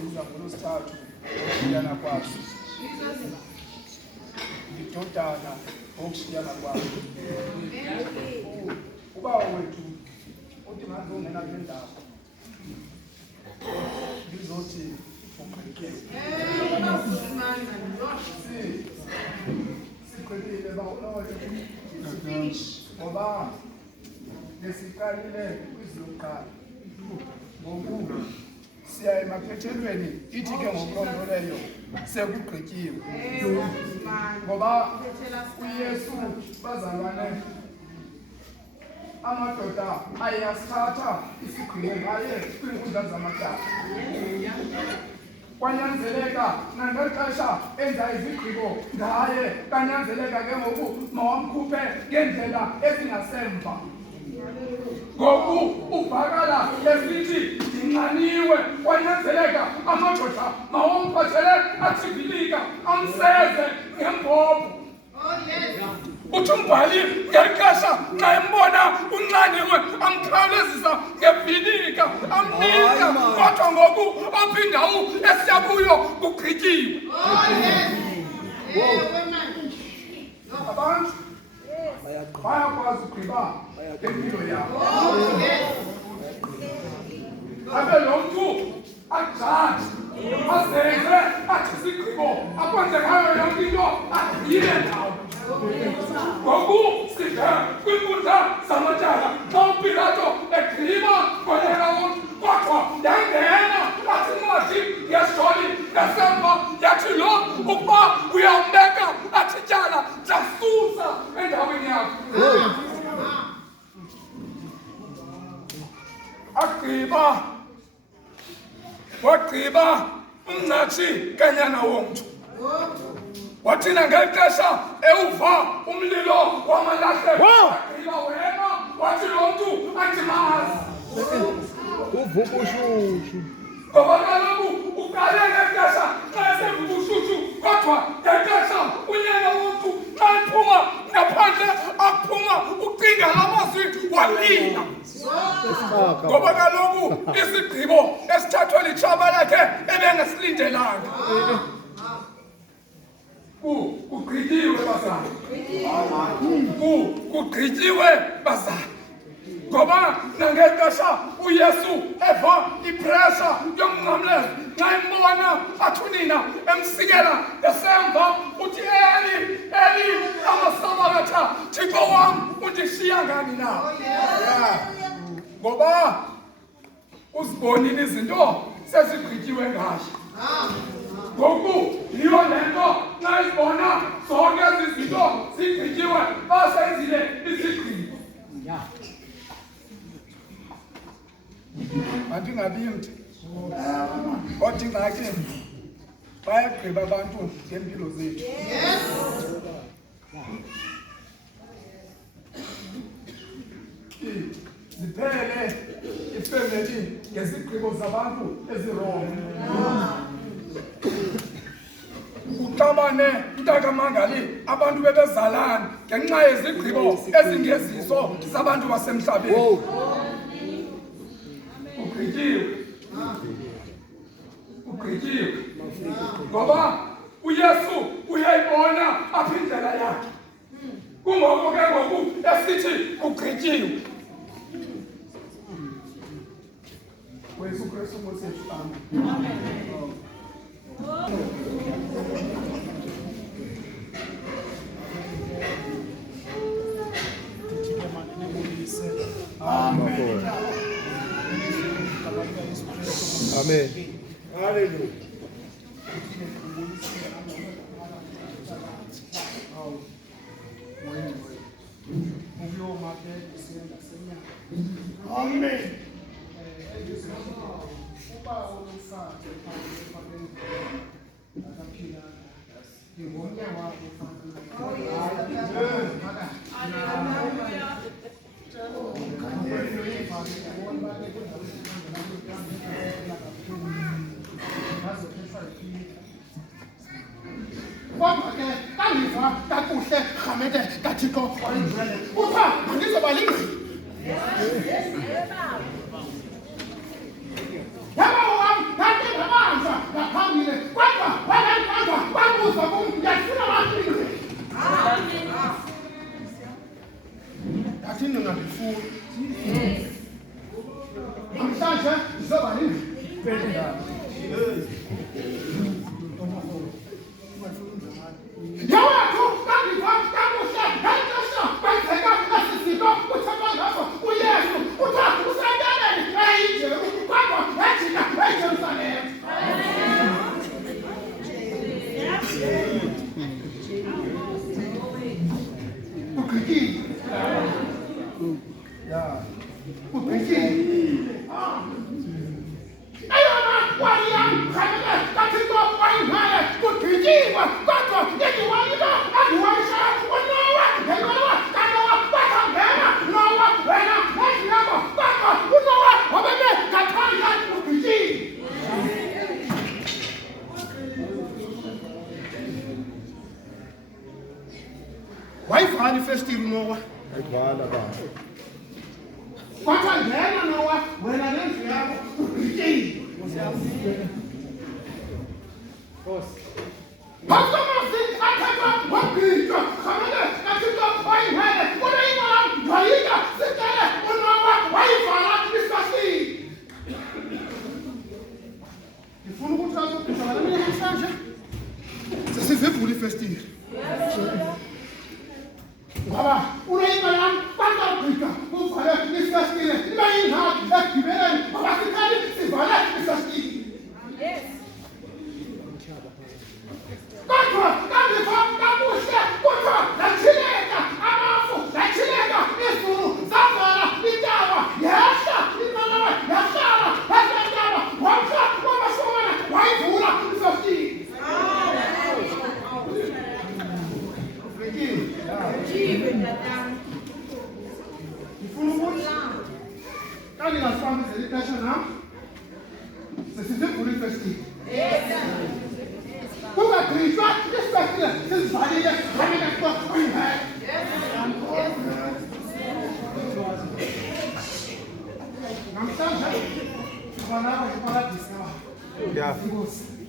siza ngolosithathu ukushiyana kwazo. Idodana okushiyana kwazo. Uba wethu uthi manje ungena kule ndawo. Ngizothi uqhekile. Siqhelile bawuloyo. Ngoba lesiqalile kwiziloqala. Ngoku siya emaphethelweni ithi ke ngokulonto leyo sekugqityiwe. Ngoba uYesu bazalwane amadoda ayasithatha isigqibo ngaye kwiinkundla zamatyala. Kwanyanzeleka nangexesha enza izigqibo ngaye kanyanzeleka ke ngoku mawamkhuphe ngeendlela ezingasemva. Ngoku uvakala esithi ndinxaniwe, kwanyanzeleka amadoda mawamphathele athibilika amseze ngembombo. Uthi umbhali ngexesha xa embona unxaniwe amkhawulezisa ngebilika amnika, kodwa ngoku apha indawo esiya kuyo kugqityiwe. Abantu bayakwazi ugqiba ngempilo yabo. Abe lo mntu ajaji azenze athi isigqibo akwenze ngayo yonke into agqile nawo. Ngoku sithe kwiinkundla zamatyala xa uPilato egqiba ngonyaka womntu, kodwa yangena athi incwadi ngesoli ngasemva yathi lo ukuba uyawumbeka athi tyala jasusa endaweni yakho. Wagqiba umnatshi kanyana womntu. Wathina ngexesha ewuva umlilo wamalahle wagqiba wema wathi lo mntu andimazi. Uvubushushu. Ngoba kaloku uqale ngexesha xa esevubushushu, kodwa ngexesha unyana womntu xa ephuma ngaphandle aphuma ucinga la mazwi walila. Ngoba kaloku isigqibo esithathwe litshaba lakhe ebengasilindelanga. Kugqityiwe bazali. Kugqityiwe bazali. Ngoba nangexesha uYesu eva ipressure yomnqamlezo xa embona athi unina emsikela esemva uthi Eli lama sabakatha, Thixo wam undishiya ngani na? Ngoba uzibonile izinto sezigqityiwe ngayo. Ngoku yiyo le nto xa izibona zonke ezi zinto zigqityiwe basenzile izigqibo. Mandingabimthi kodwa ingxaki bayagqiba abantu ngempilo zethu. Ziphele ifemeli ngezigqibo zabantu ezirongo. Uxabane mntakamangali abantu bebezalana ngenxa yezigqibo ezingezizo zabantu basemhlabeni. Ugqityiwe. Ngoba uYesu uyayibona apha indlela yakhe. Kungoko ke ngoku esithi ugqityiwe. Wesu Kristu Nkosi yethu. Amen. Amen. Hallelujah. Amen. Kodwa ke kandiva kakuhle rhamete kaThixo olingileyo kuthiwa mandizoba lingqi. Yaba wam ndathi ngabanjwa Ayivali ifestile Noah. Ayivala baba. Kwatha ngena Noah, wena nendlu yakho ugqitshile. Pastor athatha wagqitshwa, khamele kathixo wayivele, kodwa imali wayika sicele uNoah wayivala ifestile. Ngifuna ukuthi azogqitshwa ngale mina namhlanje. Sesivula ifestile. Baba, unayiba yami bazogqitha uvale ifestile. Ibe yingxaki ekugibeleni, baba sikhali sivale ifestile. Yes. Kodwa kangifa kakuhle kodwa lachileka amafu lachileka izulu zavala intaba yehla imali yahlala yahlala wamhla wamashona wayivula ifestile. Ngifuna ukuthi kangingasibambezeli ixesha nam sesivula ifestile. Kungagqitshwa isifestile sizivalile wamina kuba uyivele. Namhlanje siba lapha eparadise. Yeah. Inkosi.